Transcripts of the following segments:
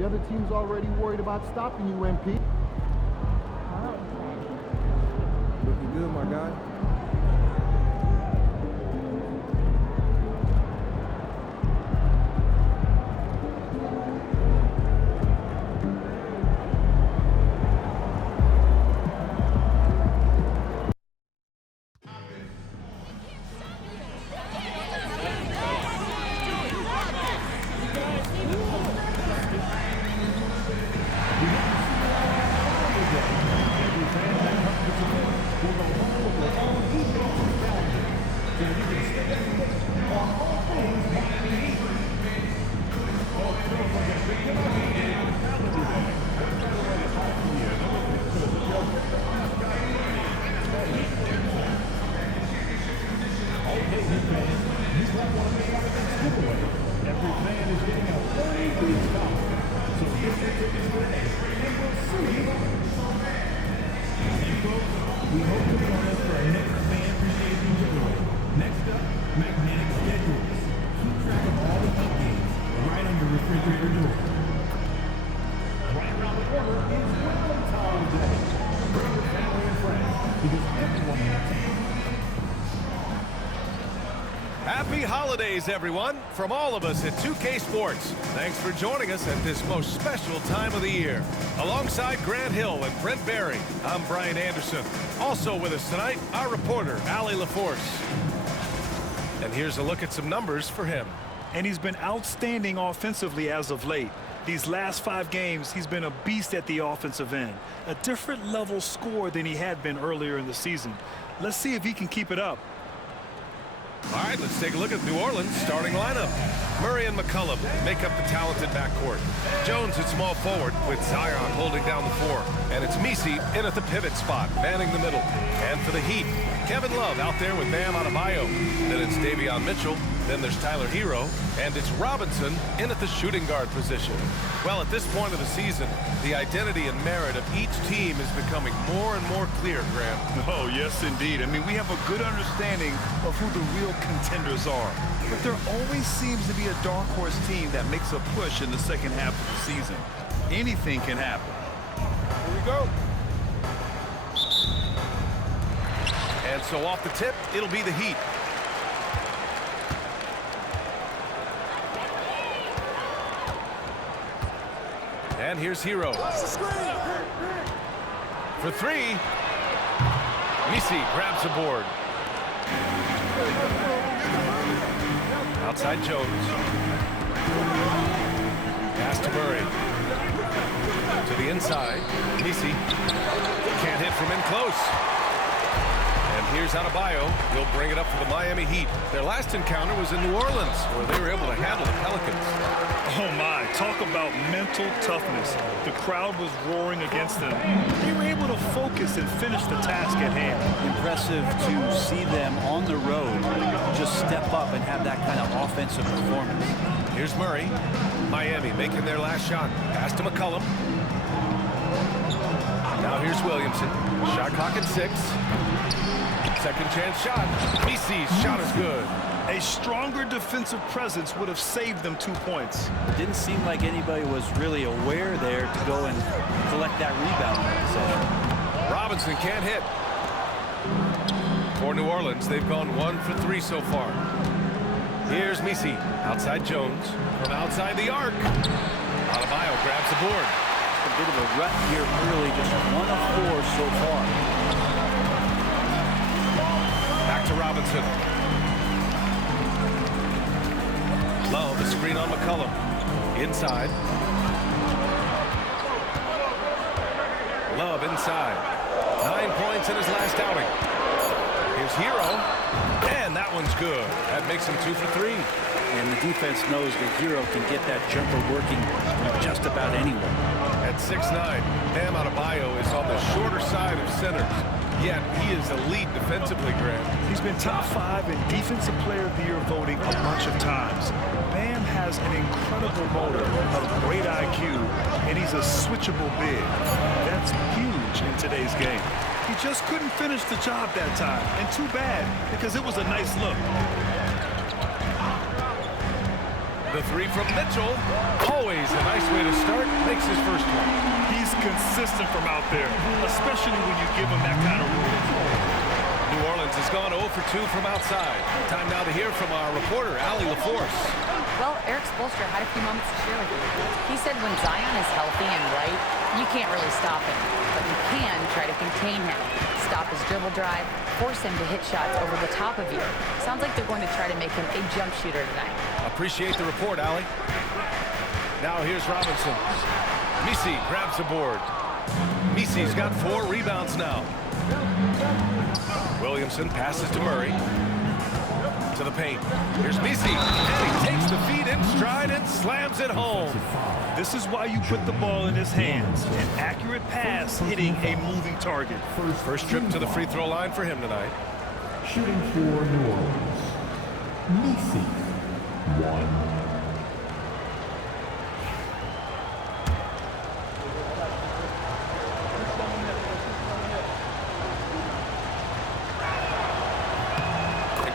The other team's already worried about stopping you, MP. Looking good, my guy. Happy holidays, everyone, from all of us at 2K Sports. Thanks for joining us at this most special time of the year. Alongside Grant Hill and Brent Barry, I'm Brian Anderson. Also with us tonight, our reporter, Allie LaForce. And here's a look at some numbers for him. And he's been outstanding offensively as of late. These last 5 games, he's been a beast at the offensive end. A different level score than he had been earlier in the season. Let's see if he can keep it up. All right, let's take a look at New Orleans' starting lineup. Murray and McCollum make up the talented backcourt. Jones at small forward with Zion holding down the 4. And it's Messi in at the pivot spot, manning the middle. And for the Heat, Kevin Love out there with Bam Adebayo. Then it's Davion Mitchell. Then there's Tyler Hero. And it's Robinson in at the shooting guard position. Well, at this point of the season, the identity and merit of each team is becoming more and more clear, Graham. Oh, yes, indeed. I mean, we have a good understanding of who the real contenders are. But there always seems to be a dark horse team that makes a push in the second half of the season. Anything can happen. Here we go. And so off the tip, it'll be the Heat. And here's Hero. For 3. Messi grabs a board. Outside Jones. Pass to Murray. To the inside. Messi can't hit from in close. And here's Adebayo. He'll bring it up for the Miami Heat. Their last encounter was in New Orleans, where they were able to handle the Pelicans. Oh, my. Talk about mental toughness. The crowd was roaring against them. They were able to focus and finish the task at hand. Impressive to see them on the road just step up and have that kind of offensive performance. Here's Murray. Miami making their last shot. Pass to McCollum. Now here's Williamson. Shot clock at 6. Second chance shot. Messi's shot is good. A stronger defensive presence would have saved them 2 points. It didn't seem like anybody was really aware there to go and collect that rebound session. Robinson can't hit. For New Orleans, they've gone 1 for 3 so far. Here's Messi. Outside Jones. From outside the arc. Adebayo grabs the board. A bit of a rut here early, just 1 of 4 so far. Back to Robinson. Love, a screen on McCollum. Inside. Love inside. 9 points in his last outing. Here's Hero. And that one's good. That makes him 2 for 3. And the defense knows that Hero can get that jumper working from just about anywhere. At 6'9", Bam Adebayo is on the shorter side of centers. Yet he is elite defensively, Grant. He's been top 5 in Defensive Player of the Year voting a bunch of times. Bam has an incredible motor, a great IQ, and he's a switchable big. That's huge in today's game. He just couldn't finish the job that time, and too bad, because it was a nice look. The three from Mitchell. Always a nice way to start. Makes his first one. He's consistent from out there, especially when you give him that kind of room. New Orleans has gone 0 for 2 from outside. Time now to hear from our reporter, Allie LaForce. Well, Eric Spoelstra had a few moments to share with you. He said when Zion is healthy and right, you can't really stop him. But you can try to contain him. Stop his dribble drive, force him to hit shots over the top of you. Sounds like they're going to try to make him a jump shooter tonight. Appreciate the report, Allie. Now here's Robinson. Misi grabs the board. Misi's got 4 rebounds now. Williamson passes to Murray. To the paint. Here's Misi. And he takes the feed in stride and slams it home. This is why you put the ball in his hands. An accurate pass hitting a moving target. First trip to the free throw line for him tonight. Shooting for New Orleans, Misi, 1.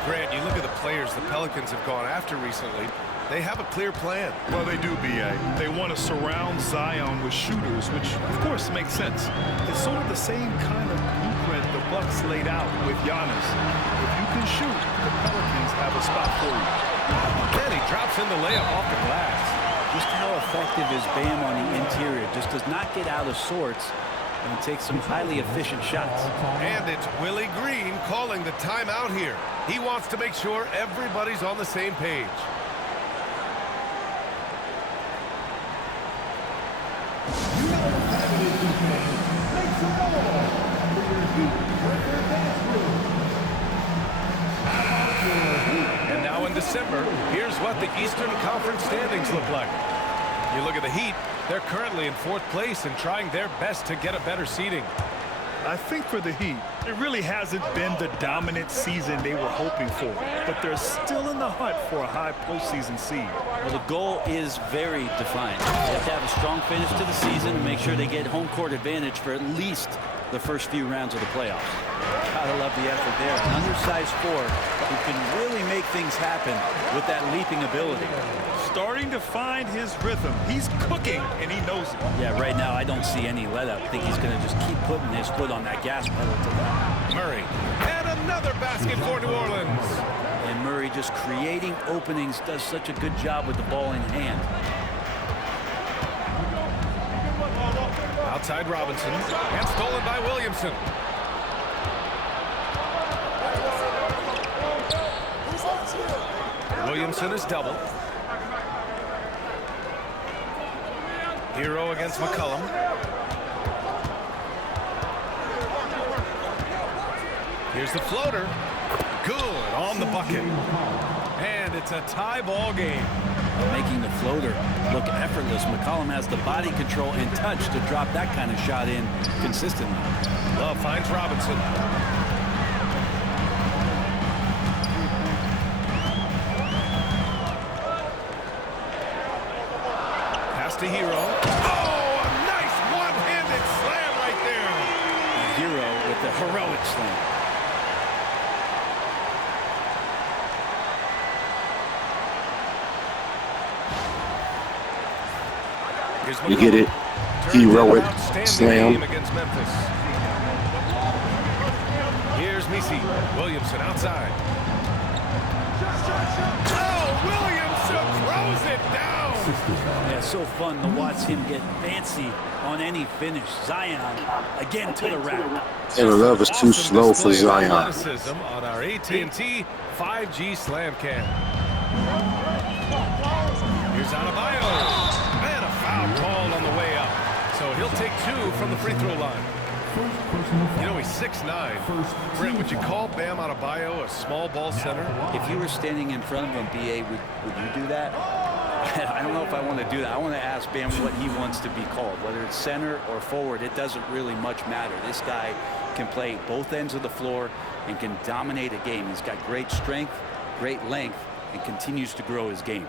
Grant, you look at the players the Pelicans have gone after recently. They have a clear plan. Well, they do, B.A. They want to surround Zion with shooters, which, of course, makes sense. It's sort of the same kind of blueprint the Bucks laid out with Giannis. If you can shoot, the Pelicans have a spot for you. Then he drops in the layup off the glass. Just how effective is Bam on the interior? Just does not get out of sorts and takes some highly efficient shots. And it's Willie Green calling the timeout here. He wants to make sure everybody's on the same page. And now in December, here's what the Eastern Conference standings look like. You look at the Heat, they're currently in 4th place and trying their best to get a better seeding. I think for the Heat, it really hasn't been the dominant season they were hoping for, but they're still in the hunt for a high postseason seed. Well, the goal is very defined. They have to have a strong finish to the season and make sure they get home court advantage for at least the first few rounds of the playoffs. Gotta love the effort there. An undersized 4 who can really make things happen with that leaping ability. Starting to find his rhythm. He's cooking, and he knows it. Yeah, right now I don't see any let up. I think he's going to just keep putting his foot on that gas pedal tonight. Murray. And another basket for New Orleans. And Murray just creating openings, does such a good job with the ball in hand. Outside Robinson. And stolen by Williamson. Williamson is doubled. Hero against McCollum. Here's the floater. Good on the bucket. And it's a tie ball game. Making the floater look effortless. McCollum has the body control and touch to drop that kind of shot in consistently. Love finds Robinson. Pass to Hero. Oh, a nice one-handed slam right there. Hero with the heroic slam. You get it? Heroic slam. Against Memphis. Here's Misi. Williamson outside. Oh, Williamson throws it down. Yeah, so fun to watch him get fancy on any finish. Zion again to the rack. Taylor Love is too slow for Zion. Athleticism on our AT&T 5G Slam Cam. Here's Adebayo. And a foul called on the way up. So he'll take 2 from the free throw line. You know, he's 6'9". Brent, would you call Bam Adebayo a small ball center? If you were standing in front of him, BA, would you do that? I don't know if I want to do that. I want to ask Bam what he wants to be called. Whether it's center or forward, it doesn't really much matter. This guy can play both ends of the floor and can dominate a game. He's got great strength, great length, and continues to grow his game.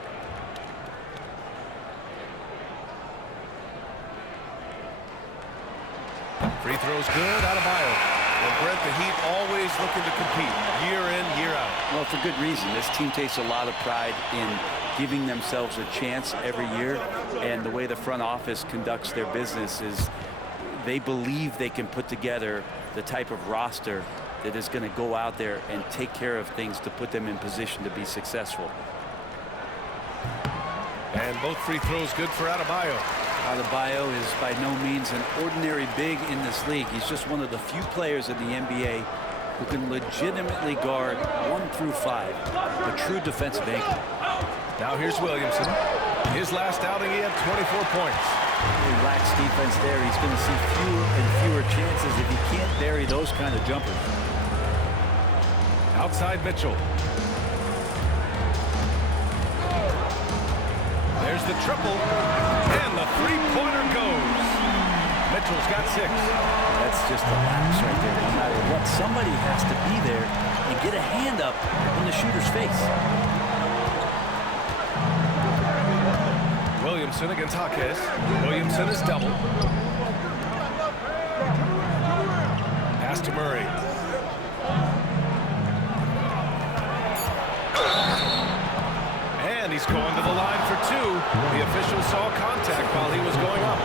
Free throws good, Adebayo. And Brent, the Heat always looking to compete year in, year out. Well, for good reason. This team takes a lot of pride in giving themselves a chance every year. And the way the front office conducts their business is they believe they can put together the type of roster that is going to go out there and take care of things to put them in position to be successful. And both free throws good for Adebayo. Adebayo is by no means an ordinary big in this league. He's just one of the few players in the NBA who can legitimately guard 1 through 5. A true defensive anchor. Now here's Williamson. His last outing, he had 24 points. He lacks defense there. He's going to see fewer and fewer chances if he can't bury those kind of jumpers. Outside Mitchell. There's the triple, and the three-pointer goes. Mitchell's got 6. That's just a lapse right there. No matter what, somebody has to be there and get a hand up in the shooter's face. Williamson against Jaquez. Williamson is double. Pass to Murray. And he's going to the line for 2. The official saw contact while he was going up.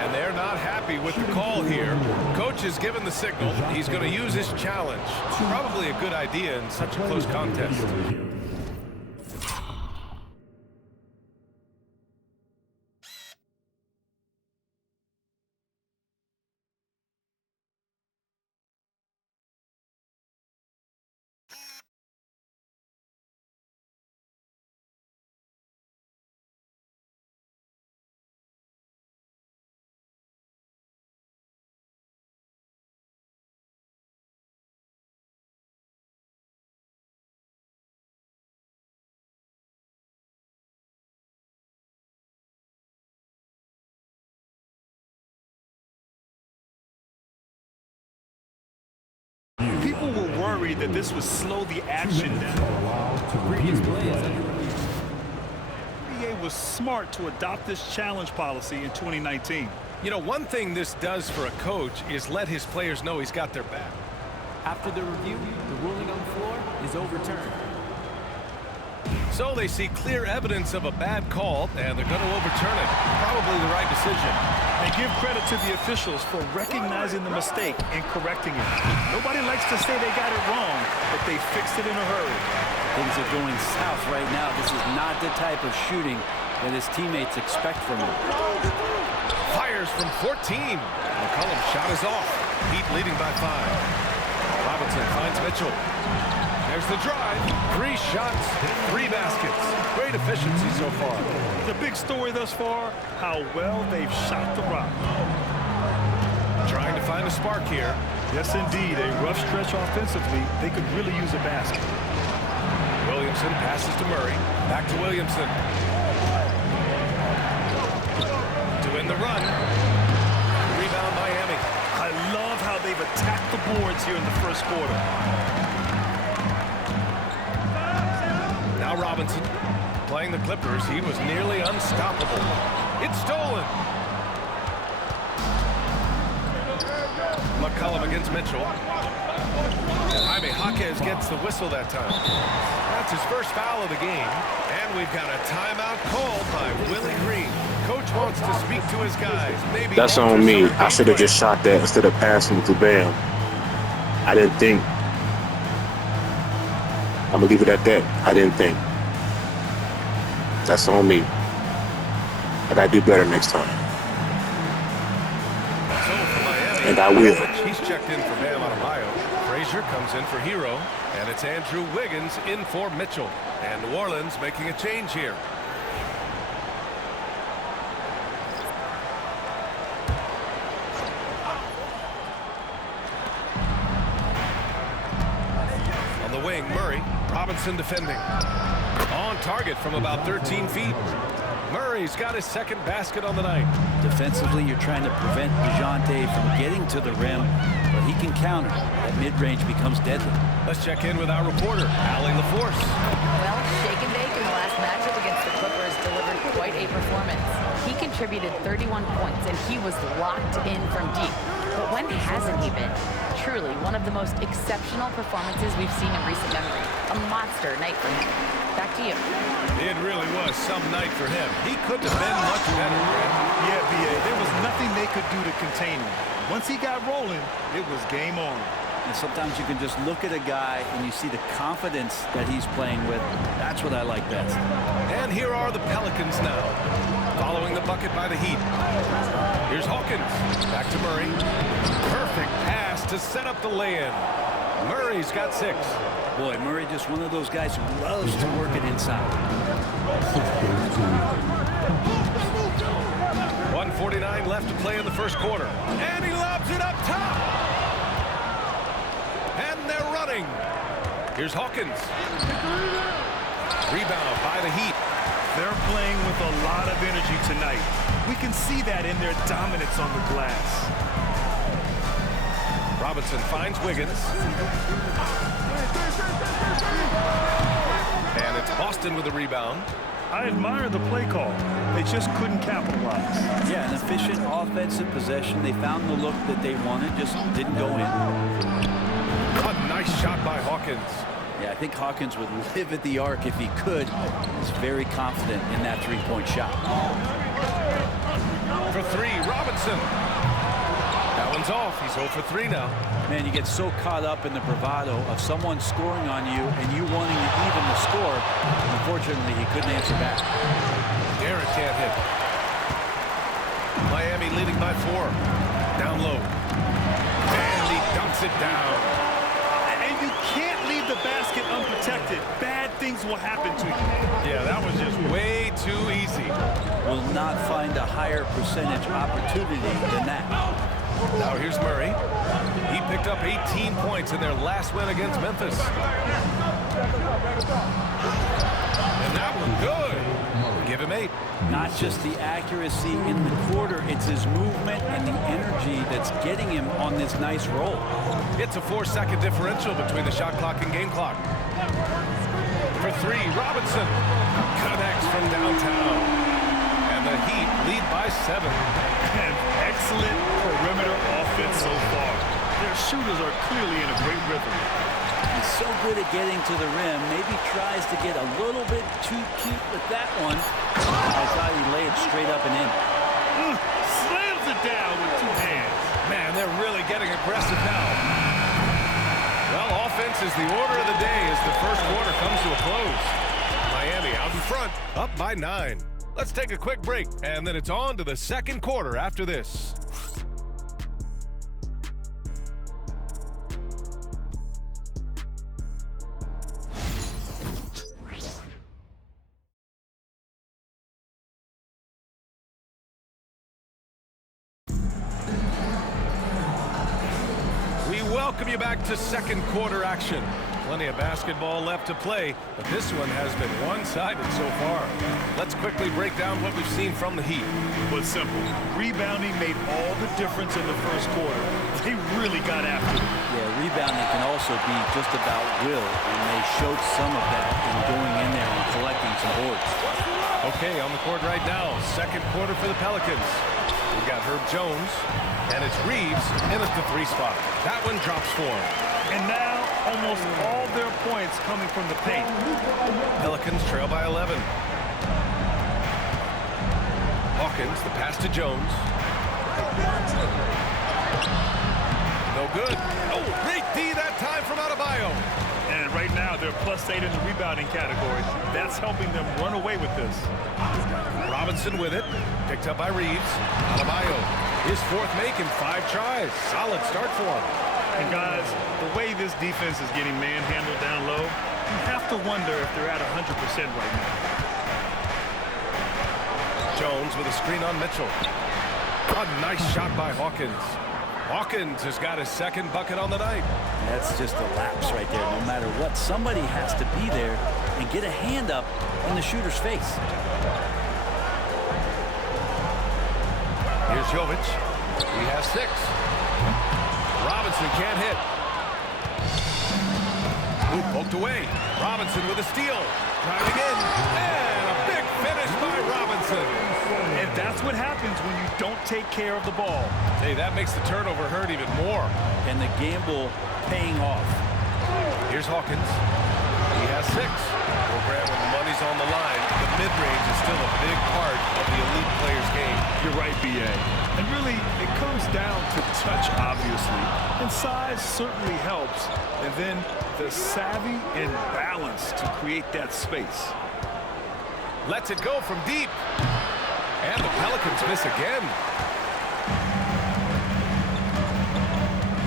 And they're not happy with the call here. Coach has given the signal. He's going to use his challenge. Probably a good idea in such a close contest. People were worried that this would slow the action down. NBA was smart to adopt this challenge policy in 2019. You know, one thing this does for a coach is let his players know he's got their back. After the review, the ruling on the floor is overturned. So they see clear evidence of a bad call, and they're going to overturn it. Probably the right decision. And give credit to the officials for recognizing the mistake and correcting it. Nobody likes to say they got it wrong, but they fixed it in a hurry. Things are going south right now. This is not the type of shooting that his teammates expect from him. Fires from 14. McCollum's shot is off. Heat leading by 5. Robinson finds Mitchell. There's the drive. 3 shots, 3 baskets. Great efficiency so far. The big story thus far, how well they've shot the rock. Trying to find a spark here. Yes, indeed. A rough stretch offensively. They could really use a basket. Williamson passes to Murray. Back to Williamson. To win the run. Rebound Miami. I love how they've attacked the boards here in the first quarter. Now Robinson playing the Clippers. He was nearly unstoppable. It's stolen. McCollum against Mitchell. Jaime Jaquez gets the whistle that time. That's his first foul of the game. And we've got a timeout called by Willie Green. Coach wants to speak to his guys. Maybe That's on me. I should have just shot that instead of passing to Bam. I didn't think. I'm going to leave it at that. I didn't think. That's on me. I got to do better next time. So for Miami, And I will. He's checked in for Bam Adebayo. Frazier comes in for Hero. And it's Andrew Wiggins in for Mitchell. And New Orleans making a change here. On the wing, Murray. Robinson defending. On target from about 13 feet. Murray's got his second basket on the night. Defensively, you're trying to prevent DeJounte from getting to the rim, but he can counter. That mid-range becomes deadly. Let's check in with our reporter, Allie LaForce. Well, Shake and Bake in the last matchup against the Clippers delivered quite a performance. He contributed 31 points, and he was locked in from deep. But when hasn't he been? Truly, one of the most exceptional performances we've seen in recent memory. A monster night for him. Back to to you. It really was some night for him. He couldn't have been much better. Yeah, B.A., there was nothing they could do to contain him. Once he got rolling, it was game on. And sometimes you can just look at a guy and you see the confidence that he's playing with. That's what I like best. And here are the Pelicans now, following the bucket by the Heat. Here's Hawkins. Back to Murray. Perfect pass to set up the lay-in. Murray's got 6. Boy, Murray just one of those guys who loves to work it inside. 1:49 left to play in the first quarter. And he lobs it up top. And they're running. Here's Hawkins. Rebound by the Heat. They're playing with a lot of energy tonight. We can see that in their dominance on the glass. Robinson finds Wiggins. And it's Boston with the rebound. I admire the play call. They just couldn't capitalize. Yeah, an efficient offensive possession. They found the look that they wanted, just didn't go in. A nice shot by Hawkins. Yeah, I think Hawkins would live at the arc if he could. He's very confident in that three-point shot. For 3, Robinson. That one's off. He's 0 for 3 now. Man, you get so caught up in the bravado of someone scoring on you and you wanting to even the score. Unfortunately, he couldn't answer back. Garrett can't hit. Miami leading by 4. Down low. And he dunks it down. And you can't leave the basket unprotected. Bad things will happen to you. Yeah, that was just way too easy. Will not find a higher percentage opportunity than that. Now here's Murray. He picked up 18 points in their last win against Memphis. And that one good. Give him 8. Not just the accuracy in the quarter, it's his movement and the energy that's getting him on this nice roll. It's a 4-second differential between the shot clock and game clock. For 3, Robinson connects from downtown. And the Heat lead by 7. And excellent perimeter offense so far. Their shooters are clearly in a great rhythm. He's so good at getting to the rim. Maybe tries to get a little bit too cute with that one. I thought he'd lay it straight up and in. Slams it down with 2 hands. Man, they're really getting aggressive now. Well, offense is the order of the day as the first quarter comes to a close. Miami out in front, up by 9. Let's take a quick break, and then it's on to the second quarter after this. We welcome you back to second quarter action. Plenty of basketball left to play, but this one has been one-sided so far. Let's quickly break down what we've seen from the Heat. It was simple. Rebounding made all the difference in the first quarter. They really got after it. Yeah, rebounding can also be just about will, and they showed some of that in going in there and collecting some boards. Okay, on the court right now, second quarter for the Pelicans. We've got Herb Jones, and it's Reeves in at the 3 spot. That one drops for him. And now, almost all their points coming from the paint. Pelicans trail by 11. Hawkins, the pass to Jones. No good. Oh, great D that time from Adebayo. And right now, they're +8 in the rebounding category. That's helping them run away with this. Robinson with it. Picked up by Reeves. Adebayo, his 4th make in 5 tries. Solid start for him. And guys, the way this defense is getting manhandled down low, you have to wonder if they're at 100% right now. Jones with a screen on Mitchell. A nice shot by Hawkins. Hawkins has got his 2nd bucket on the night. That's just a lapse right there. No matter what, somebody has to be there and get a hand up in the shooter's face. Here's Jovic. He has 6. Robinson can't hit. Ooh, poked away. Robinson with a steal. Driving in. And a big finish by Robinson. And that's what happens when you don't take care of the ball. Hey, that makes the turnover hurt even more. And the gamble paying off. Here's Hawkins. He has 6. Well, Grant, when the money's on the line, the mid-range is still a big part of the elite player's game. You're right, B.A. And really, it comes down to touch, obviously. And size certainly helps. And then the savvy and balance to create that space. Lets it go from deep. And the Pelicans miss again.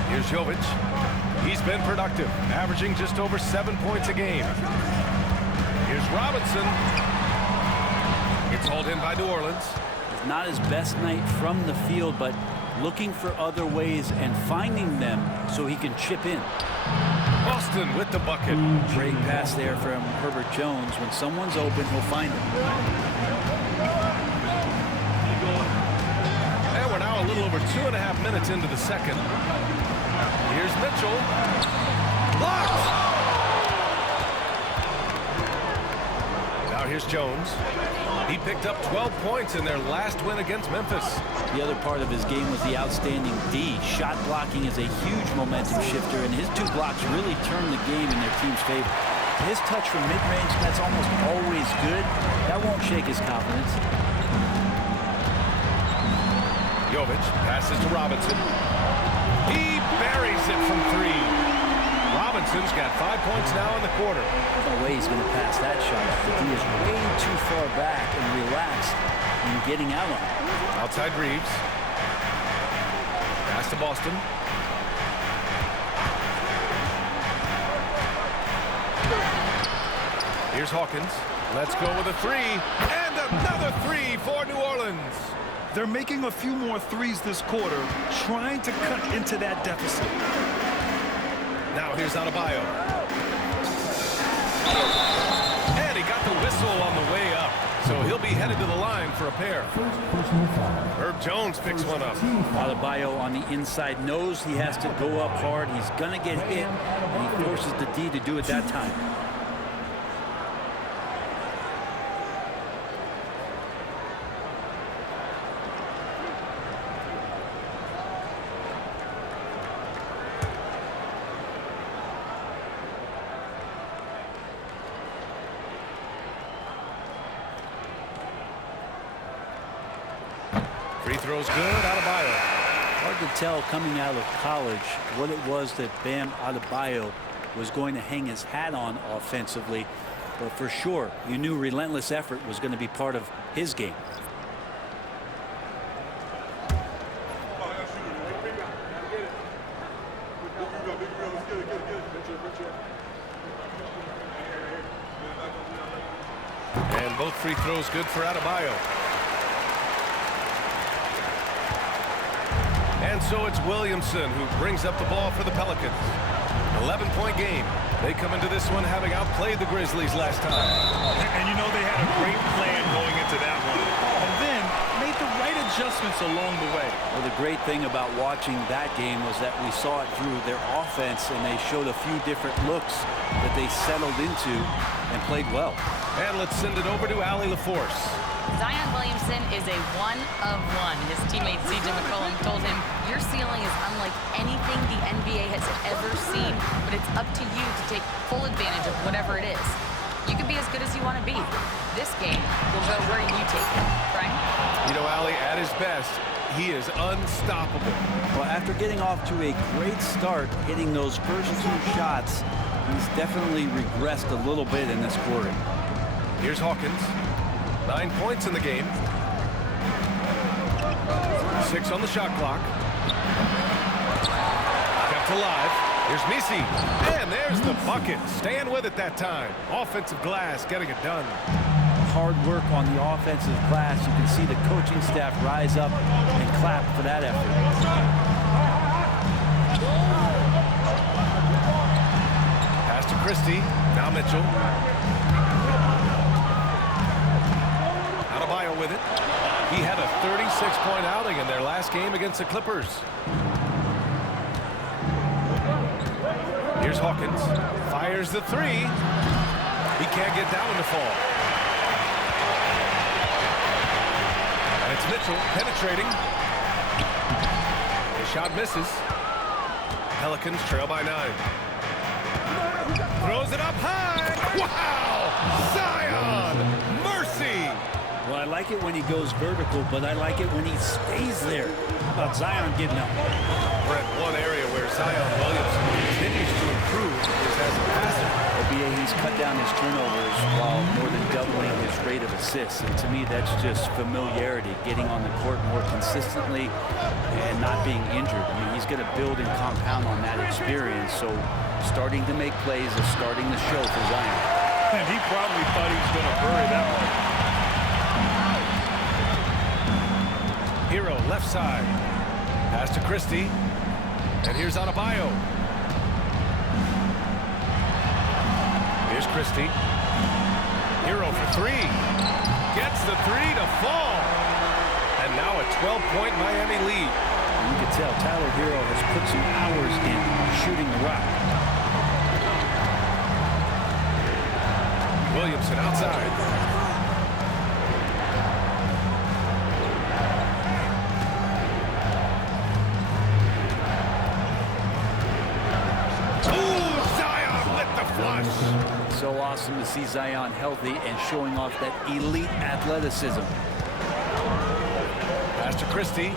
Here's Jovic. He's been productive, averaging just over 7 points a game. Here's Robinson. It's hauled in by New Orleans. Not his best night from the field, but looking for other ways and finding them so he can chip in. Boston with the bucket. Great pass there from Herbert Jones. When someone's open, he'll find him. And we're now a little over 2.5 minutes into the second. Here's Mitchell. Blocked! Now here's Jones. He picked up 12 points in their last win against Memphis. The other part of his game was the outstanding D. Shot blocking is a huge momentum shifter, and his 2 blocks really turned the game in their team's favor. His touch from mid-range, that's almost always good. That won't shake his confidence. Jovic passes to Robinson. He buries it from 3. Robinson's got 5 points now in the quarter. No way he's going to pass that shot. The D is way too far back and relaxed in getting out on it. Outside Reeves. Pass to Boston. Here's Hawkins. Let's go with a 3. And another 3 for New Orleans. They're making a few more threes this quarter, trying to cut into that deficit. Now here's Adebayo. And he got the whistle on the way up. So he'll be headed to the line for a pair. Herb Jones picks one up. Adebayo on the inside knows he has to go up hard. He's going to get hit, and he forces the D to do it that time. Free throw's good. Adebayo. Hard to tell coming out of college what it was that Bam Adebayo was going to hang his hat on offensively. But for sure, you knew relentless effort was going to be part of his game. And both free throws good for Adebayo. And so it's Williamson who brings up the ball for the Pelicans. 11-point game. They come into this one having outplayed the Grizzlies last time. And you know they had a great plan going into that one. And then made the right adjustments along the way. Well, the great thing about watching that game was that we saw it through their offense, and they showed a few different looks that they settled into and played well. And let's send it over to Allie LaForce. Zion Williamson is a one-of-one. His teammate C.J. McCollum told him, your ceiling is unlike anything the NBA has ever seen, but it's up to you to take full advantage of whatever it is. You can be as good as you want to be. This game will go where you take it, right? You know, Allie, at his best, he is unstoppable. Well, after getting off to a great start, hitting those first 2 shots, he's definitely regressed a little bit in this quarter. Here's Hawkins. 9 points in the game. 6 on the shot clock. Kept alive. Here's Misi. And there's the bucket. Staying with it that time. Offensive glass getting it done. Hard work on the offensive glass. You can see the coaching staff rise up and clap for that effort. Pass to Christie. Now Mitchell. Adebayo with it. He had a 36-point outing in their last game against the Clippers. Here's Hawkins. Fires the 3. He can't get that one to fall. And it's Mitchell penetrating. The shot misses. Pelicans trail by 9. Throws it up high. Wow! Zion! Mercy! Well, I like it when he goes vertical, but I like it when he stays there. How about Zion getting up? Brett, one area where Zion Williamson continues to improve is as a passer. OBA, he's cut down his turnovers while more than doubling his rate of assists. And to me, that's just familiarity, getting on the court more consistently and not being injured. I mean, he's going to build and compound on that experience. So starting to make plays is starting to show for Zion. And he probably thought he was going to bury that one. Hero, left side. Pass to Christie. And here's Adebayo. Here's Christie. Hero for three. Gets the three to fall. And now a 12-point Miami lead. You can tell Tyler Hero has put some hours in shooting the rock. Williamson outside. So awesome to see Zion healthy and showing off that elite athleticism. Pass to Christie.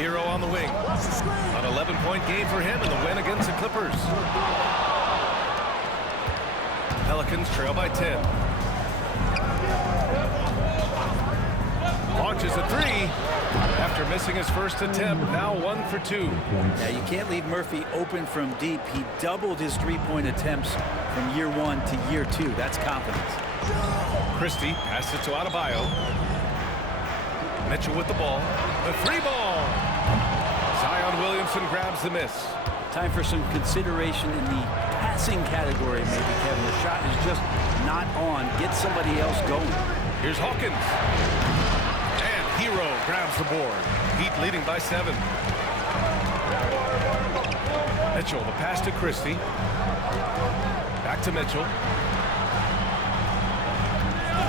Hero on the wing. An 11-point game for him in the win against the Clippers. Pelicans trail by 10. Launches a three. After missing his first attempt, now 1 for 2. Yeah, you can't leave Murphy open from deep. He doubled his three-point attempts from year 1 to year 2. That's confidence. Christie passes to Adebayo. Mitchell with the ball. The three ball. Zion Williamson grabs the miss. Time for some consideration in the passing category, maybe, Kevin. The shot is just not on. Get somebody else going. Here's Hawkins. Hero grabs the board. Heat leading by 7. Mitchell, the pass to Christie. Back to Mitchell.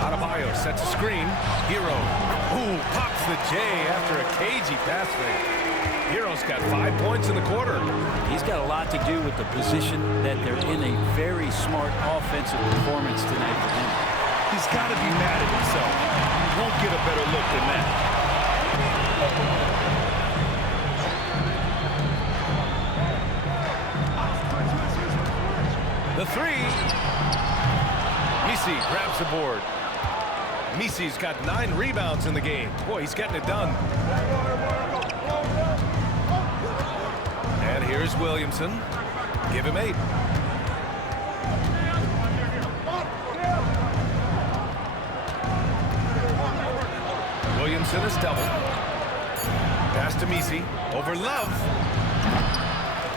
Adebayo sets a screen. Hero. Ooh, pops the J after a cagey pass fake. Hero's got 5 points in the quarter. He's got a lot to do with the position that they're in. A very smart offensive performance tonight for him. He's got to be mad at himself. He won't get a better look than that. The three. Misi grabs the board. Misi's got 9 rebounds in the game. Boy, he's getting it done. And here's Williamson. Give him 8. Williamson is doubled. Pass to Misi. Over Love.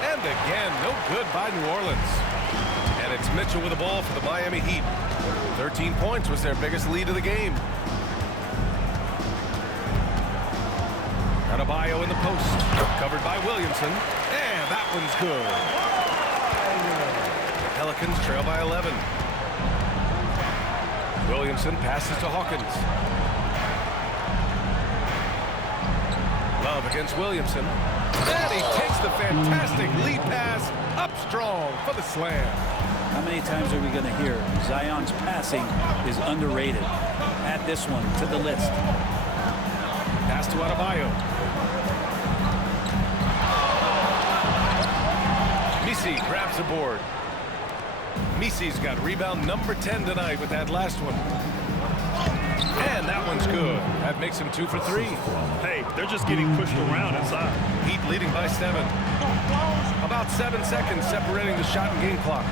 And again, no good by New Orleans. And it's Mitchell with the ball for the Miami Heat. 13 points was their biggest lead of the game. Adebayo in the post. Covered by Williamson. And that one's good. The Pelicans trail by 11. Williamson passes to Hawkins. Love against Williamson. And he takes the fantastic lead pass up strong for the slam. How many times are we going to hear Zion's passing is underrated? Add this one to the list. Pass to Adebayo. Misi grabs the board. Misi's got rebound number 10 tonight with that last one. And that one's good. That makes him 2 for 3. Hey, they're just getting pushed around inside. Heat leading by 7. About 7 seconds separating the shot and game clocks.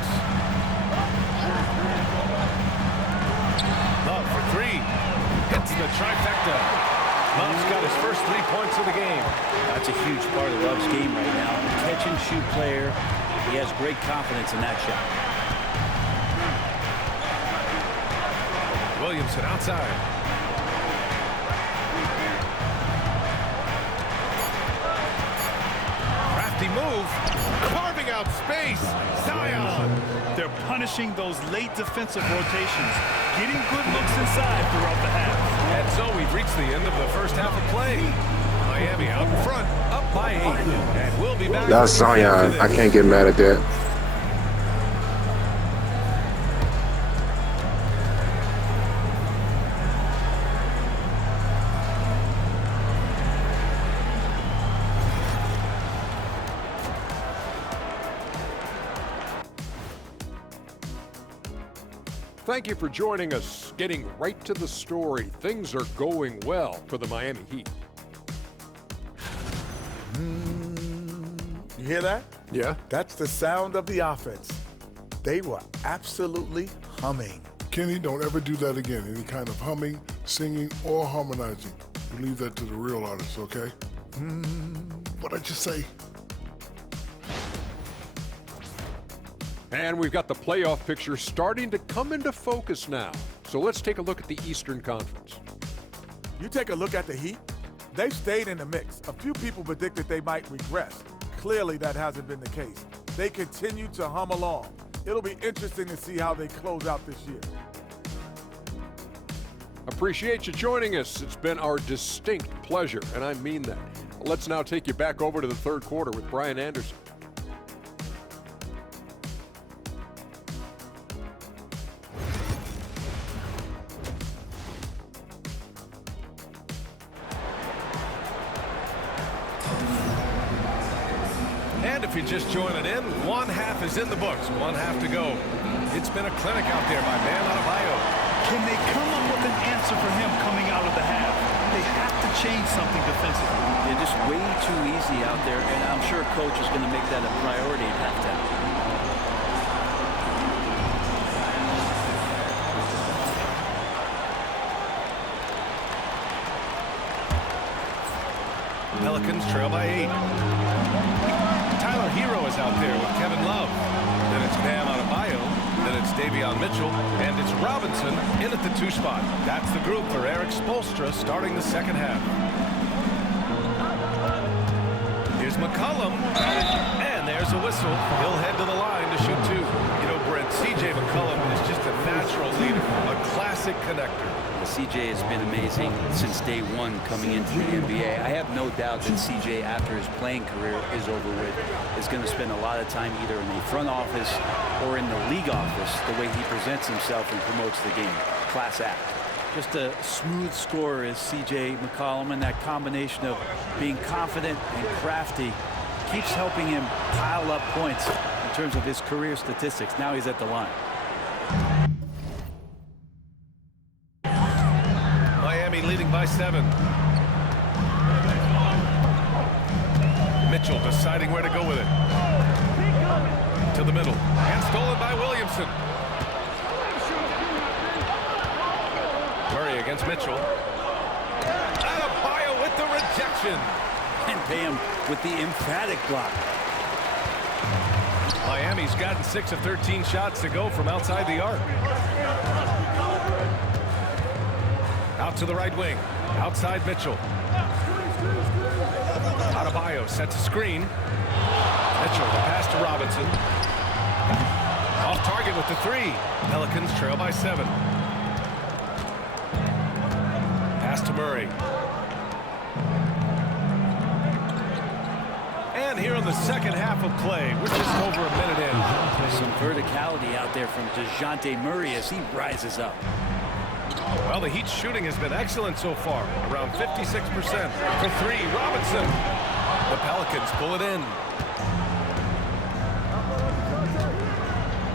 Love for 3. Hits the trifecta. Love's got his first 3 points of the game. That's a huge part of Love's game right now. Catch and shoot player. He has great confidence in that shot. Williamson outside. Crafty move. Carving out space. Zion. They're punishing those late defensive rotations, getting good looks inside throughout the half. And so we've reached the end of the first half of play. Miami out in front, up by 8. And we'll be back. That's Zion. I can't get mad at that. Thank you for joining us. Getting right to the story, things are going well for the Miami Heat. You hear that? Yeah? That's the sound of the offense. They were absolutely humming. Kenny, don't ever do that again. Any kind of humming, singing, or harmonizing. You leave that to the real artists, okay? What'd I just say? And we've got the playoff picture starting to come into focus now. So let's take a look at the Eastern Conference. You take a look at the Heat, they've stayed in the mix. A few people predicted they might regress. Clearly, that hasn't been the case. They continue to hum along. It'll be interesting to see how they close out this year. Appreciate you joining us. It's been our distinct pleasure, and I mean that. Let's now take you back over to the third quarter with Brian Anderson. And if you're just joining in, one half is in the books, one half to go. It's been a clinic out there by Bam Adebayo. Can they come up with an answer for him coming out of the half? They have to change something defensively. They're just way too easy out there, and I'm sure coach is going to make that a priority at halftime. Pelicans trail by 8. Tyler Hero is out there with Kevin Love. Then it's Bam Adebayo. Then it's Davion Mitchell. And it's Robinson in at the 2 spot. That's the group for Eric Spoelstra starting the second half. Here's McCollum. And there's a whistle. He'll head to the line to shoot 2. You know, Brent, C.J. McCollum is just a natural leader, a classic connector. CJ has been amazing since day one coming into the NBA. I have no doubt that CJ, after his playing career is over with, is going to spend a lot of time either in the front office or in the league office, the way he presents himself and promotes the game. Class act. Just a smooth scorer is CJ McCollum, and that combination of being confident and crafty keeps helping him pile up points in terms of his career statistics. Now he's at the line. Miami leading by 7. Mitchell deciding where to go with it. To the middle. And stolen by Williamson. Murray against Mitchell. Adebayo with the rejection. And Bam with the emphatic block. Miami's gotten 6 of 13 shots to go from outside the arc. Out to the right wing. Outside Mitchell. Adebayo sets a screen. Mitchell, the pass to Robinson. Off target with the 3. Pelicans trail by 7. Pass to Murray. And here in the second half of play, we're just over a minute in. Some verticality out there from DeJounte Murray as he rises up. Well, the Heat's shooting has been excellent so far, around 56%. For 3, Robinson. The Pelicans pull it in.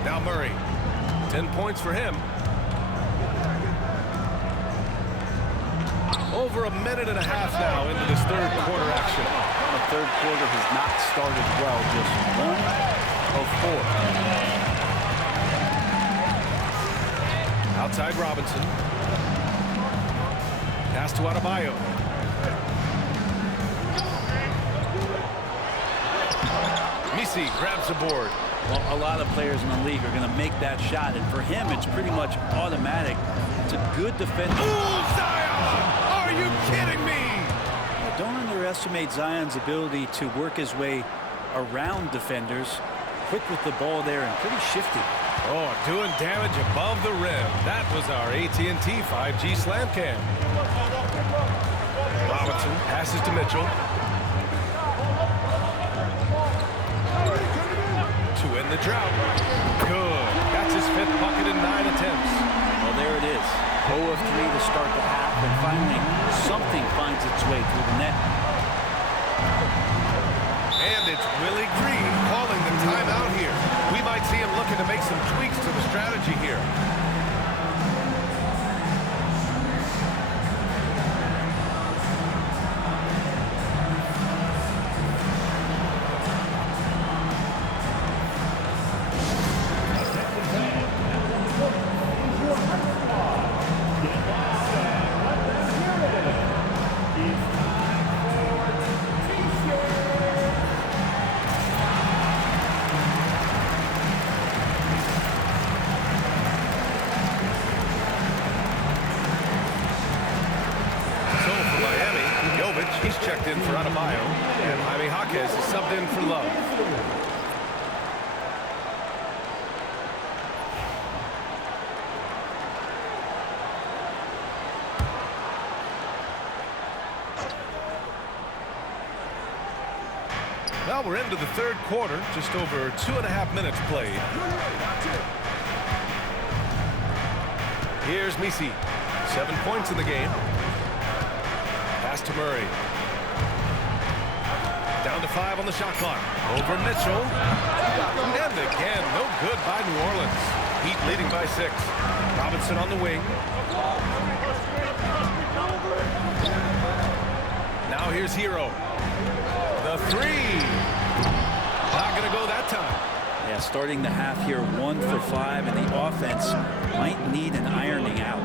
Now Murray. 10 points for him. Over a minute and a half now into this third quarter action. The third quarter has not started well, just 1 of 4. Outside Robinson. Pass to Adebayo. Misi grabs the board. Well, a lot of players in the league are going to make that shot, and for him, it's pretty much automatic. It's a good defense. Ooh, Zion! Are you kidding me? Don't underestimate Zion's ability to work his way around defenders. Quick with the ball there and pretty shifty. Oh, doing damage above the rim. That was our AT&T 5G slam cam. Robinson passes to Mitchell. the drought. Good. That's his 5th bucket in 9 attempts. Well, there it is. 0 of 3 to start the half, and finally something finds its way through the net. And it's Willie Green calling the timeout here. We might see him looking to make some tweaks to the strategy here. He's checked in for Adebayo, and Jaime Jaquez is subbed in for Love. Well, we're into the 3rd quarter, just over 2.5 minutes played. Here's Misi, 7 points in the game. Pass to Murray. Down to 5 on the shot clock. Over Mitchell. And again, no good by New Orleans. Heat leading by 6. Robinson on the wing. Now here's Hero. The 3. Not going to go that time. Yeah, starting the half here 1 for 5, and the offense might need an ironing out.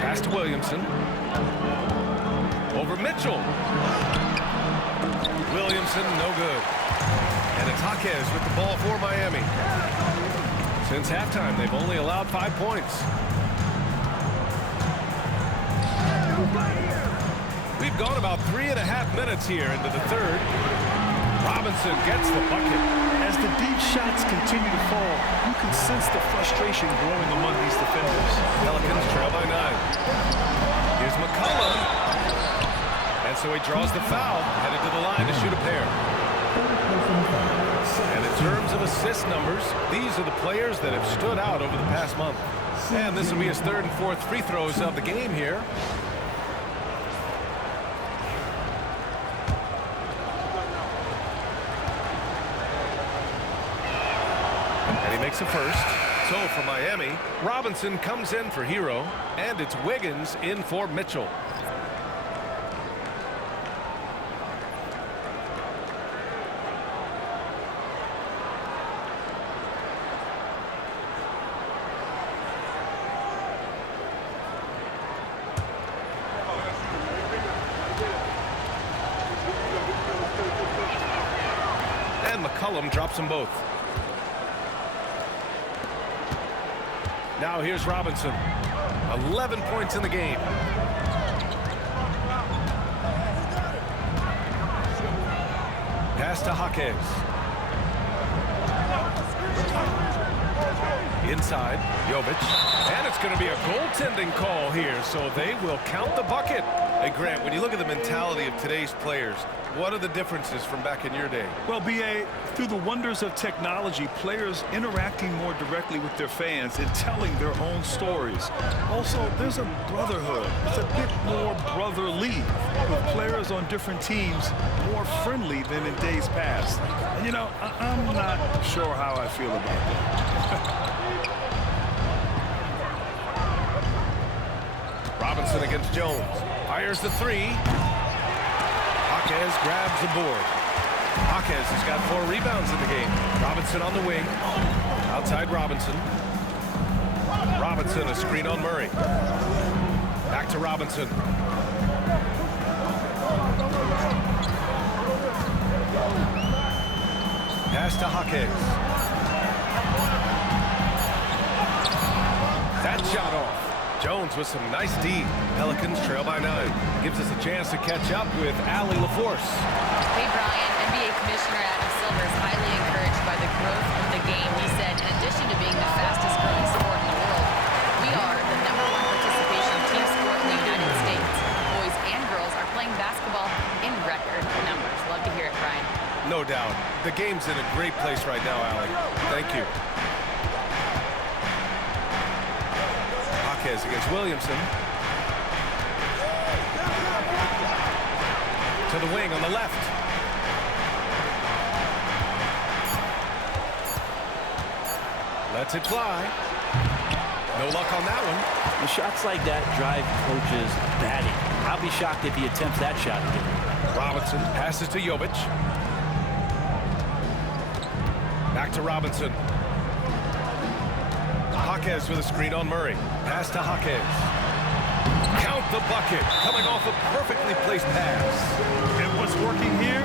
Pass to Williamson. Over Mitchell. Williamson, no good. And it's Jaquez with the ball for Miami. Since halftime, they've only allowed 5 points. We've gone about 3.5 minutes here into the 3rd. Robinson gets the bucket. As the deep shots continue to fall, you can sense the frustration growing among these defenders. Pelicans trail by 9. Here's McCollum. And so he draws the foul, headed to the line to shoot a pair. And in terms of assist numbers, these are the players that have stood out over the past month. And this will be his 3rd and 4th free throws of the game here. And he makes a first. So for Miami, Robinson comes in for Hero, and it's Wiggins in for Mitchell. And McCollum drops them both. Now here's Robinson. 11 points in the game. Pass to Jaquez. Inside, Jovic. And it's going to be a goaltending call here, so they will count the bucket. Hey, Grant, when you look at the mentality of today's players, what are the differences from back in your day? Well, B.A., through the wonders of technology, players interacting more directly with their fans and telling their own stories. Also, there's a brotherhood. It's a bit more brotherly, with players on different teams more friendly than in days past. And, you know, I'm not sure how I feel about that. Robinson against Jones. Fires the 3. Jaquez grabs the board. Jaquez has got 4 rebounds in the game. Robinson on the wing. Outside Robinson. Robinson, a screen on Murray. Back to Robinson. Pass to Jaquez. That shot off. Jones with some nice D. Pelicans trail by 9. Gives us a chance to catch up with Allie LaForce. Hey, Brian. NBA Commissioner Adam Silver is highly encouraged by the growth of the game. He said, in addition to being the fastest growing sport in the world, we are the #1 participation team sport in the United States. Boys and girls are playing basketball in record numbers. Love to hear it, Brian. No No doubt. The game's in a great place right now, Alec. Thank you. Jaquez against Williamson. To the wing on the left. Lets it fly. No luck on that one. The shots like that drive coaches batting. I'll be shocked if he attempts that shot again. Robinson passes to Jovic. Back to Robinson. Jaquez with a screen on Murray. Pass to Jaquez. Count the bucket. Coming off a perfectly placed pass. And what's working here?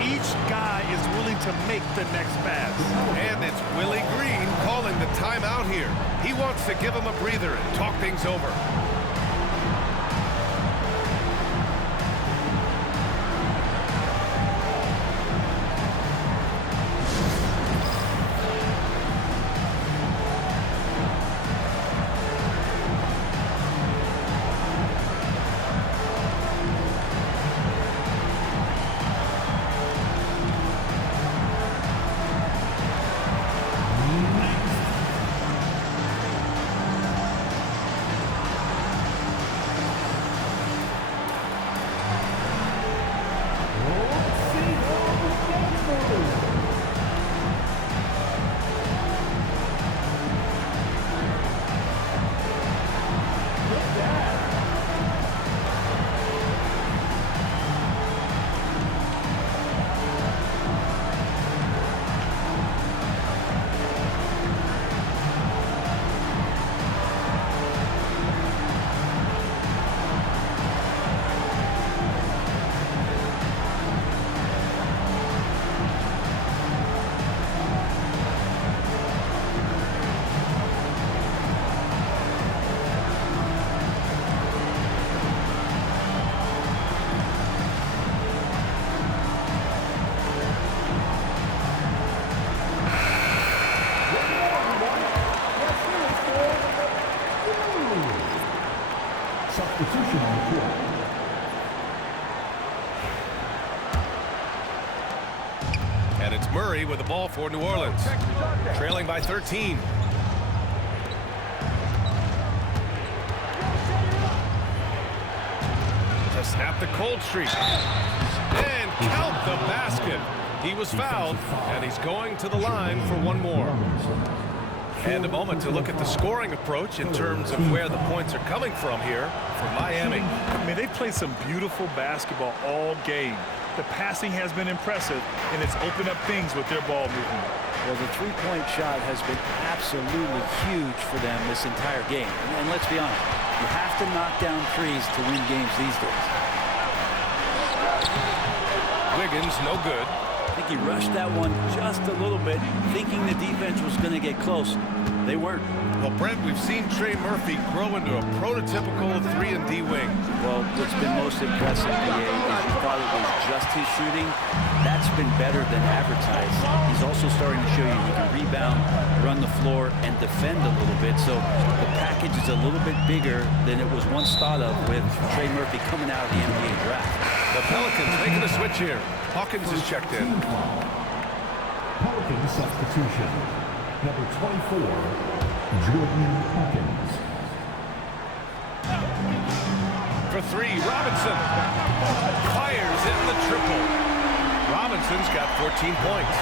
Each guy is willing to make the next pass. And it's Willie Green calling the timeout here. He wants to give him a breather and talk things over. Substitution on the court. And it's Murray with the ball for New Orleans. Trailing by 13. To snap the cold streak. And count the basket. He was fouled, and he's going to the line for one more. And a moment to look at the scoring approach in terms of where the points are coming from here for Miami. I mean, they played some beautiful basketball all game. The passing has been impressive, and it's opened up things with their ball movement. Well, the three-point shot has been absolutely huge for them this entire game. And let's be honest, you have to knock down threes to win games these days. Wiggins, no good. I think he rushed that one just a little bit, thinking the defense was going to get close. They weren't. Well, Brent, we've seen Trey Murphy grow into a prototypical 3-and-D wing. Well, what's been most impressive, BA, is you thought it was just his shooting. That's been better than advertised. He's also starting to show you he can rebound, run the floor, and defend a little bit. So the package is a little bit bigger than it was once thought of with Trey Murphy coming out of the NBA draft. The Pelicans making a switch here. Hawkins is checked in. Pelicans substitution. Number 24, Jordan Hawkins. For three, Robinson fires in the triple. Robinson's got 14 points.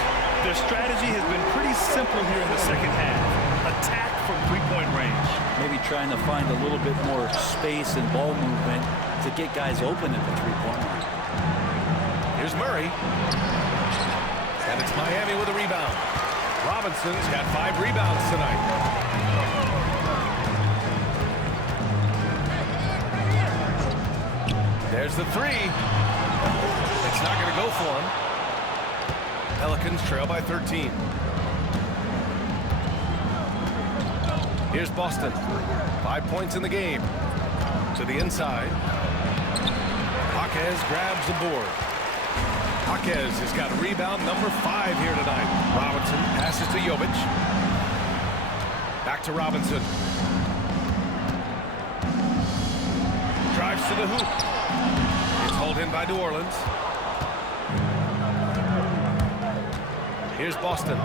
Their strategy has been pretty simple here in the second half. Attack from three-point range. Maybe trying to find a little bit more space and ball movement to get guys open at the three-point line. Here's Murray. And it's Miami with a rebound. Robinson's got 5 rebounds tonight. There's the three. It's not going to go for him. Pelicans trail by 13. Here's Boston. 5 points in the game. To the inside. Jaquez grabs the board. Jaquez has got rebound number 5 here tonight. Robinson passes to Jovic. Back to Robinson. Drives to the hoop. It's hauled in by New Orleans. Here's Boston.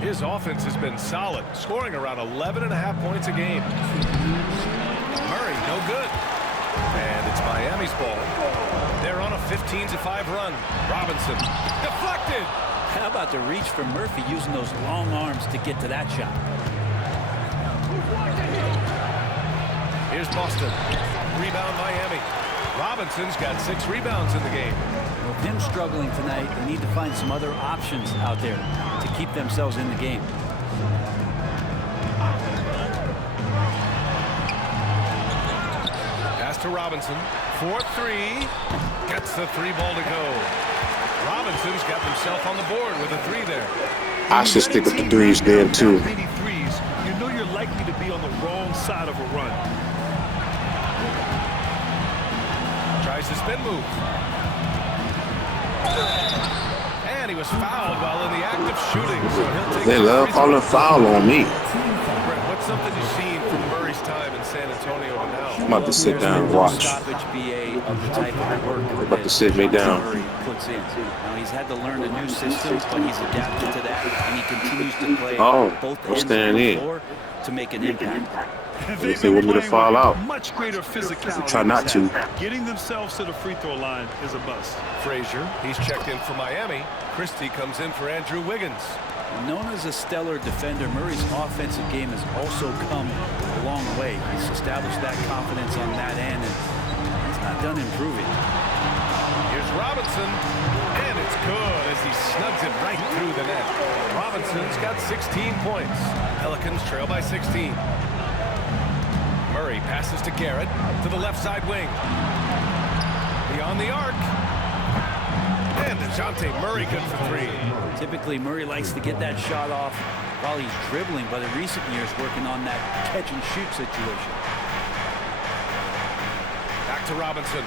His offense has been solid, scoring around 11.5 points a game. Murray, no good. And it's Miami's ball. They're on a 15-5 run. Robinson, deflected. How about the reach from Murphy using those long arms to get to that shot? Here's Boston. Rebound Miami. Robinson's got 6 rebounds in the game. With him struggling tonight, they need to find some other options out there to keep themselves in the game. Pass to Robinson. 4-3. Gets the 3 ball to go. Robinson's got himself on the board with a 3 there. I should stick with the threes then too. Many threes, you know you're likely to be on the wrong side of a run. Tries to spin move. And he was fouled while in the act of shooting. So he'll take They love calling foul on me. Brett, what's something you've seen from Murray's time in San Antonio now? I'm about to sit down and watch. Stoppage BA of the type of work They're about to sit me down. Murray puts in. Now he's had to learn a new system, but he's adapted to that, and he continues to play both ends of the floor to make an impact. If they want me to fall out, Much greater physicality. try not to. Getting themselves to the free throw line is a must. Frazier, he's checked in for Miami. Christie comes in for Andrew Wiggins. Known as a stellar defender, Murray's offensive game has also come a long way. He's established that confidence on that end, and he's not done improving. Here's Robinson, and it's good as he snugs it right through the net. Robinson's got 16 points. Pelicans trail by 16. Murray passes to Garrett to the left side wing. Beyond the arc. And DeJounte Murray good for 3. Typically, Murray likes to get that shot off while he's dribbling, but in recent years working on that catch-and-shoot situation. Back to Robinson.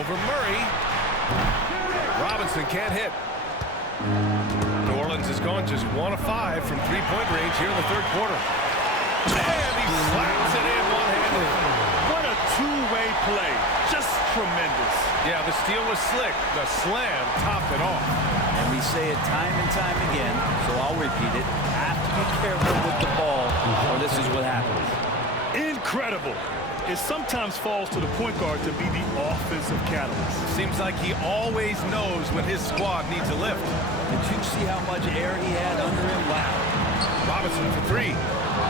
Over Murray. Robinson can't hit. New Orleans has gone just 1 of 5 from 3-point range here in the third quarter. And he slams it in one-handed. What a two-way play. Just tremendous. Yeah, the steal was slick. The slam topped it off. And we say it time and time again, so I'll repeat it. Have to be careful with the ball, or this is what happens. Incredible. It sometimes falls to the point guard to be the offensive catalyst. Seems like he always knows when his squad needs a lift. Did you see how much air he had under him? Wow. Robinson for 3.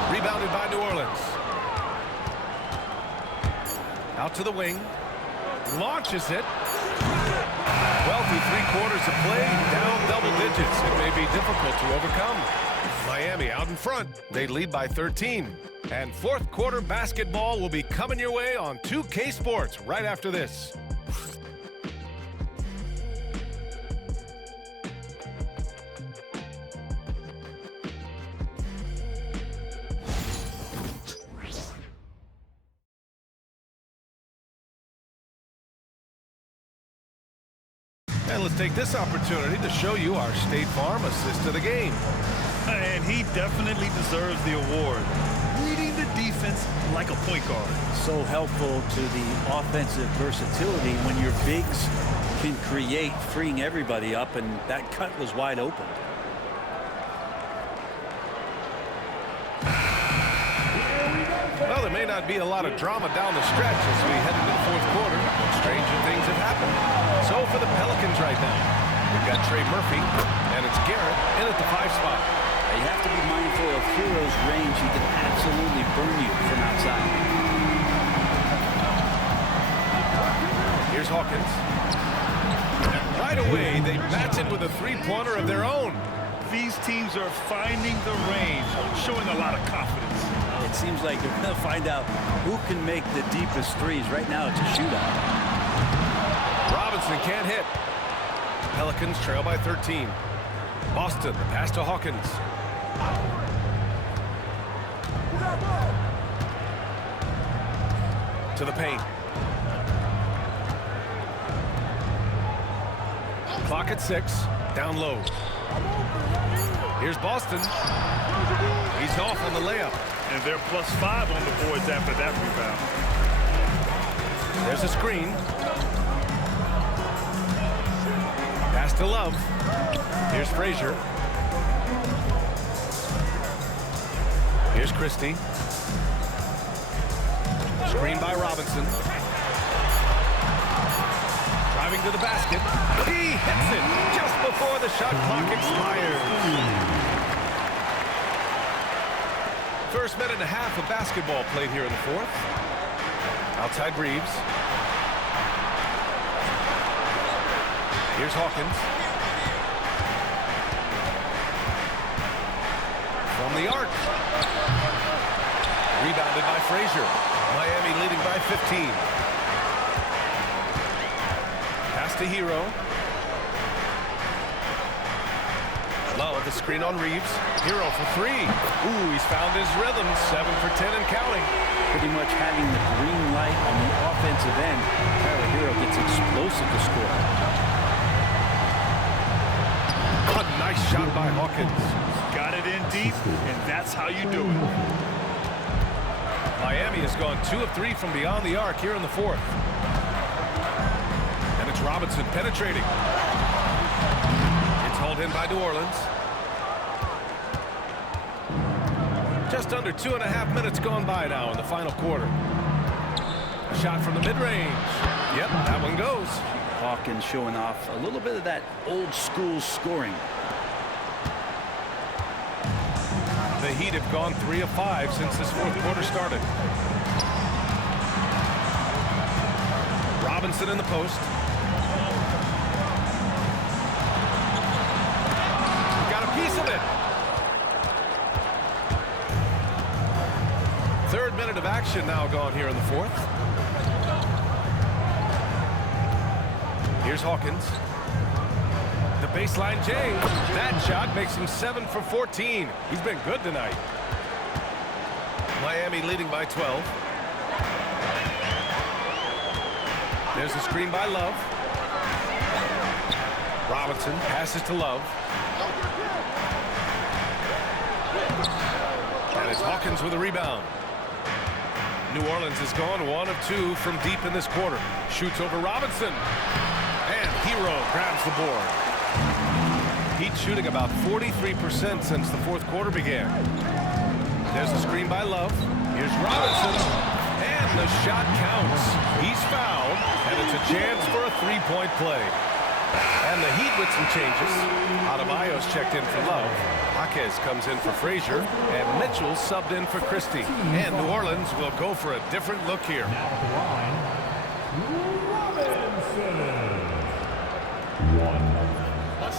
Rebounded by New Orleans. Out to the wing. Launches it. Well, through 3 quarters of play, down double digits. It may be difficult to overcome. Miami out in front. They lead by 13. And fourth quarter basketball will be coming your way on 2K Sports right after this. And let's take this opportunity to show you our State Farm assist to the game. And he definitely deserves the award. Reading the defense like a point guard. So helpful to the offensive versatility when your bigs can create, freeing everybody up, and that cut was wide open. Well, there may not be a lot of drama down the stretch as we head into the fourth quarter. Stranger things have happened. So for the Pelicans right now, we've got Trey Murphy, and it's Garrett in at the 5 spot. You have to be mindful of Hero's range. He can absolutely burn you from outside. Here's Hawkins. And right away, they match it with a 3-pointer of their own. These teams are finding the range, showing a lot of confidence. It seems like they're going to find out who can make the deepest threes. Right now, it's a shootout. Robinson can't hit. Pelicans trail by 13. Boston, the pass to Hawkins. To the paint. Clock at 6. Down low. Here's Boston. He's off on the layup. And they're +5 on the boards after that rebound. There's a screen. Pass to Love. Here's Frazier. Here's Christie. Screen by Robinson. Driving to the basket. He hits it just before the shot clock expires. First minute and a half of basketball played here in the fourth. Outside Reeves. Here's Hawkins. From the arc. Rebounded by Frazier. Miami leading by 15. Pass to Hero. Love the screen on Reeves. Hero for three. Ooh, he's found his rhythm. 7 for 10 and counting. Pretty much having the green light on the offensive end. Tyler Hero gets explosive to score. A nice shot by Hawkins. Got it in deep, and that's how you do it. Miami has gone 2 of 3 from beyond the arc here in the fourth. And it's Robinson penetrating. It's hauled in by New Orleans. Just under 2.5 minutes gone by now in the final quarter. A shot from the mid-range. Yep, that one goes. Hawkins showing off a little bit of that old school scoring. The Heat have gone 3 of 5 since this fourth quarter started. Robinson in the post. Got a piece of it. Third minute of action now gone here in the fourth. Here's Hawkins. The baseline J. That shot makes him 7 for 14. He's been good tonight. Miami leading by 12. There's a screen by Love. Robinson passes to Love. And it's Hawkins with a rebound. New Orleans has gone 1 of 2 from deep in this quarter. Shoots over Robinson. And Hero grabs the board. Heat shooting about 43% since the fourth quarter began. There's a screen by Love. Here's Robinson. And the shot counts. He's fouled. And it's a chance for a three-point play. And the Heat with some changes. Adebayo's checked in for Love. Jaquez comes in for Frazier. And Mitchell subbed in for Christie. And New Orleans will go for a different look here. Now at the line, Robinson. 1.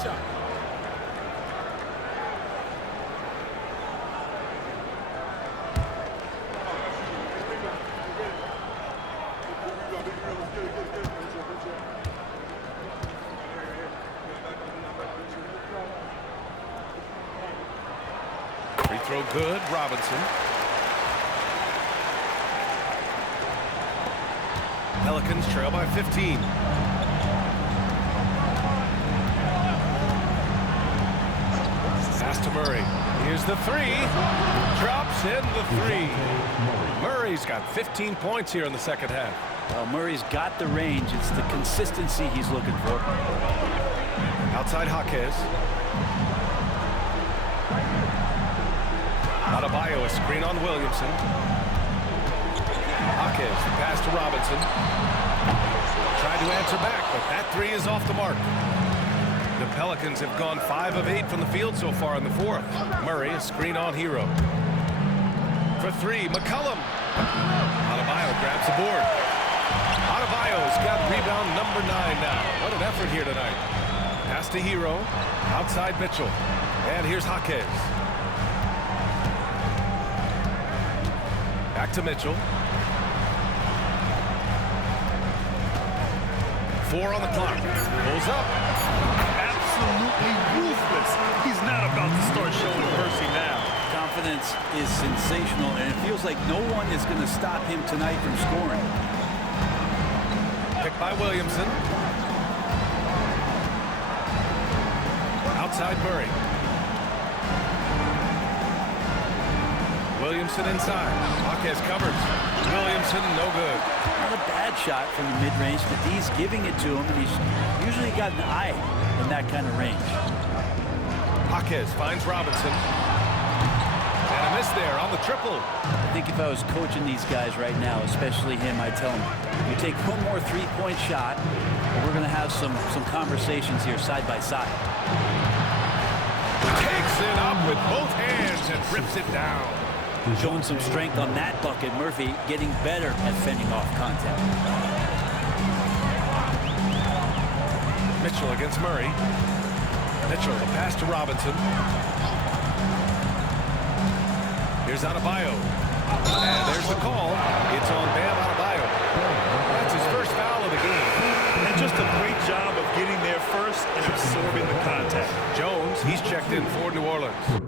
Shot. Free throw good, Robinson. Pelicans trail by 15. Pass to Murray. Here's the three. Drops in the three. Murray's got 15 points here in the second half. Murray's got the range. It's the consistency he's looking for. Outside Jaquez. Adebayo, a screen on Williamson. Jaquez, the pass to Robinson. Tried to answer back, but that three is off the mark. The Pelicans have gone 5 of 8 from the field so far in the fourth. Murray, a screen on Hero. For three, McCollum. Adebayo grabs the board. Adebayo's got rebound number 9 now. What an effort here tonight. Pass to Hero. Outside Mitchell. And here's Jaquez. Back to Mitchell. 4 on the clock. Pulls up. Absolutely ruthless. He's not about to start showing mercy now. Confidence is sensational, and it feels like no one is going to stop him tonight from scoring. Picked by Williamson. Outside Murray. Williamson inside. Jaquez covers. Williamson, no good. Not a bad shot from the mid-range, but he's giving it to him, and he's usually got an eye in that kind of range. Jaquez finds Robinson. And a miss there on the triple. I think if I was coaching these guys right now, especially him, I'd tell him, you take one more three-point shot, and we're going to have some conversations here side by side. Takes it up with both hands and rips it down. Showing some strength on that bucket. Murphy getting better at fending off contact. Mitchell against Murray. Mitchell, the pass to Robinson. Here's Adebayo. And there's the call. It's on Bam Adebayo. That's his first foul of the game. And just a great job of getting there first and absorbing the contact. Jones, he's checked in for New Orleans.